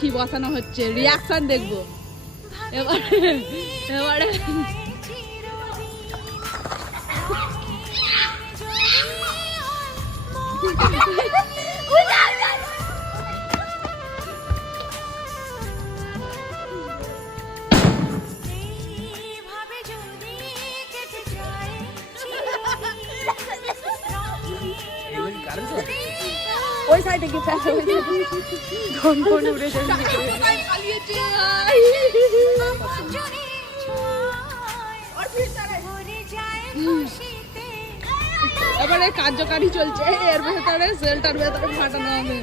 কি বসানো হচ্ছে, রিয়াকশন দেখবো এবারে। ওই সাইডে কি ফেলে ধন ধন উড়ে যায়। এবারে কার্যকারী চলছে, এর ভেতরে সেলটার ভেতরে ফাটানো হবে।